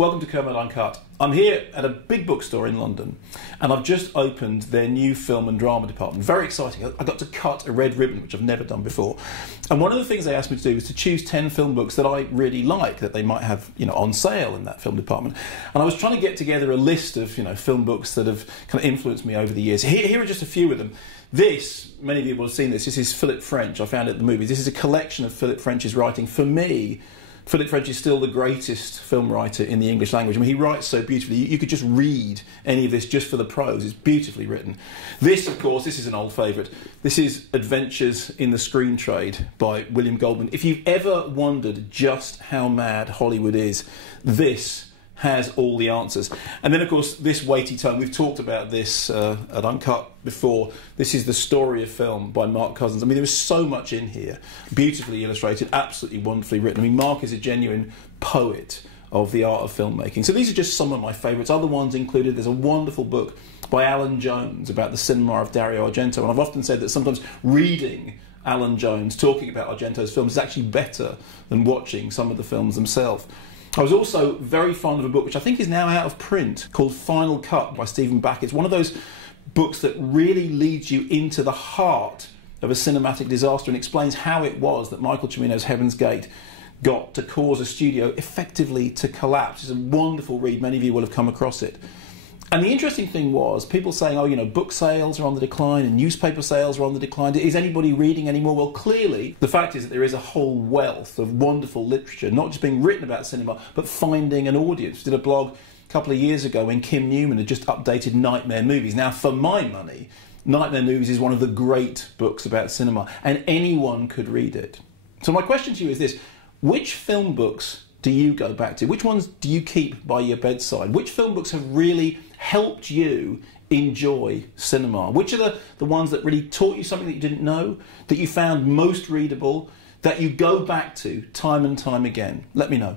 Welcome to Kermode Uncut. I'm here at a big bookstore in London and I've just opened their new film and drama department. Very exciting. I got to cut a red ribbon, which I've never done before. And one of the things they asked me to do was to choose 10 film books that I really like, that they might have, on sale in that film department. And I was trying to get together a list of, film books that have kind of influenced me over the years. Here are just a few of them. This, many of you will have seen this is Philip French. I found it at the movies. This is a collection of Philip French's writing. For me, Philip French is still the greatest film writer in the English language. I mean, he writes so beautifully. You could just read any of this just for the prose. It's beautifully written. This, of course, this is an old favourite. This is Adventures in the Screen Trade by William Goldman. If you've ever wondered just how mad Hollywood is, this has all the answers. And then, of course, this weighty tome. We've talked about this at Uncut before. This is The Story of Film by Mark Cousins. I mean, there is so much in here. Beautifully illustrated, absolutely wonderfully written. I mean, Mark is a genuine poet of the art of filmmaking. So these are just some of my favourites. Other ones included, there's a wonderful book by Alan Jones about the cinema of Dario Argento. And I've often said that sometimes reading Alan Jones talking about Argento's films is actually better than watching some of the films themselves. I was also very fond of a book which I think is now out of print called Final Cut by Stephen Back. It's one of those books that really leads you into the heart of a cinematic disaster and explains how it was that Michael Cimino's Heaven's Gate got to cause a studio effectively to collapse. It's a wonderful read. Many of you will have come across it. And the interesting thing was people saying, oh, book sales are on the decline and newspaper sales are on the decline. Is anybody reading anymore? Well, clearly, the fact is that there is a whole wealth of wonderful literature, not just being written about cinema, but finding an audience. I did a blog a couple of years ago when Kim Newman had just updated Nightmare Movies. Now, for my money, Nightmare Movies is one of the great books about cinema, and anyone could read it. So my question to you is this: which film books do you go back to? Which ones do you keep by your bedside? Which film books have really helped you enjoy cinema? Which are the ones that really taught you something that you didn't know, that you found most readable, that you go back to time and time again? Let me know.